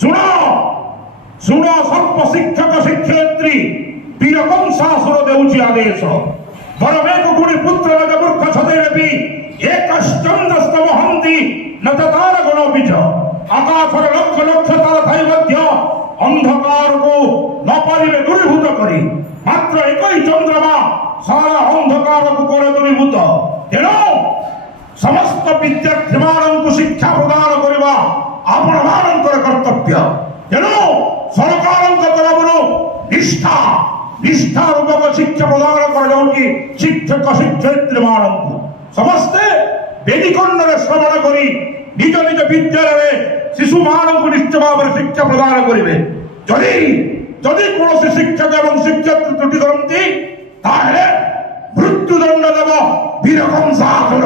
ଶୁଣ ଶୁଣ ସର୍ବ ଶିକ୍ଷକ ଶିକ୍ଷୟିତ୍ରୀ ବୀର କଂସାସୁର ଦେଉଛି ଆଦେଶ ବରମେକ ଗୁଣି ପୁତ୍ର ମୂର୍ଖ ଛଦେରେ ବି ଏକଶ୍ଚନ୍ଦ୍ରସ୍ତ ମହନ୍ତି ନଚ ତାର ଗୁଣ ବିଜ ଆକାଶର ଲକ୍ଷ ଲକ୍ଷ ତାର ଥାଇ ମଧ୍ୟ ଅନ୍ଧକାରକୁ ନ ପାରିବେ ଦୂରୀଭୂତ କରି ମାତ୍ର ଏକଇ ଚନ୍ଦ୍ରମା ସାରା ଅନ୍ଧକାରକୁ କରେ ଦୂରୀଭୂତ। ତେଣୁ ସମସ୍ତ ବିଦ୍ୟାର୍ଥୀମାନଙ୍କୁ ଶିକ୍ଷା ପ୍ରଦାନ କରିବା ଆପଣମାନଙ୍କର କର୍ତ୍ତବ୍ୟ। ତେଣୁ ସରକାରଙ୍କ ତରଫରୁ ନିଷ୍ଠା ରୂପକ ଶିକ୍ଷା ପ୍ରଦାନ କରାଯାଉଛି ଶିକ୍ଷକ ଶିକ୍ଷୟିତ୍ରୀ ମାନଙ୍କୁ। ସମସ୍ତେ ବେଦିକଣ୍ଡରେ ଶ୍ରବଣ କରି ନିଜ ନିଜ ବିଦ୍ୟାଳୟରେ ଶିଶୁମାନଙ୍କୁ ନିଶ୍ଚୟ ଭାବରେ ଶିକ୍ଷା ପ୍ରଦାନ କରିବେ। ଯଦି କୌଣସି ଶିକ୍ଷକ ଏବଂ ଶିକ୍ଷୟିତ୍ରୀ ତ୍ରୁଟି କରନ୍ତି ତାହେଲେ ମୃତ୍ୟୁଦଣ୍ଡ ଦେବ ବୀର କଂସାସୁର।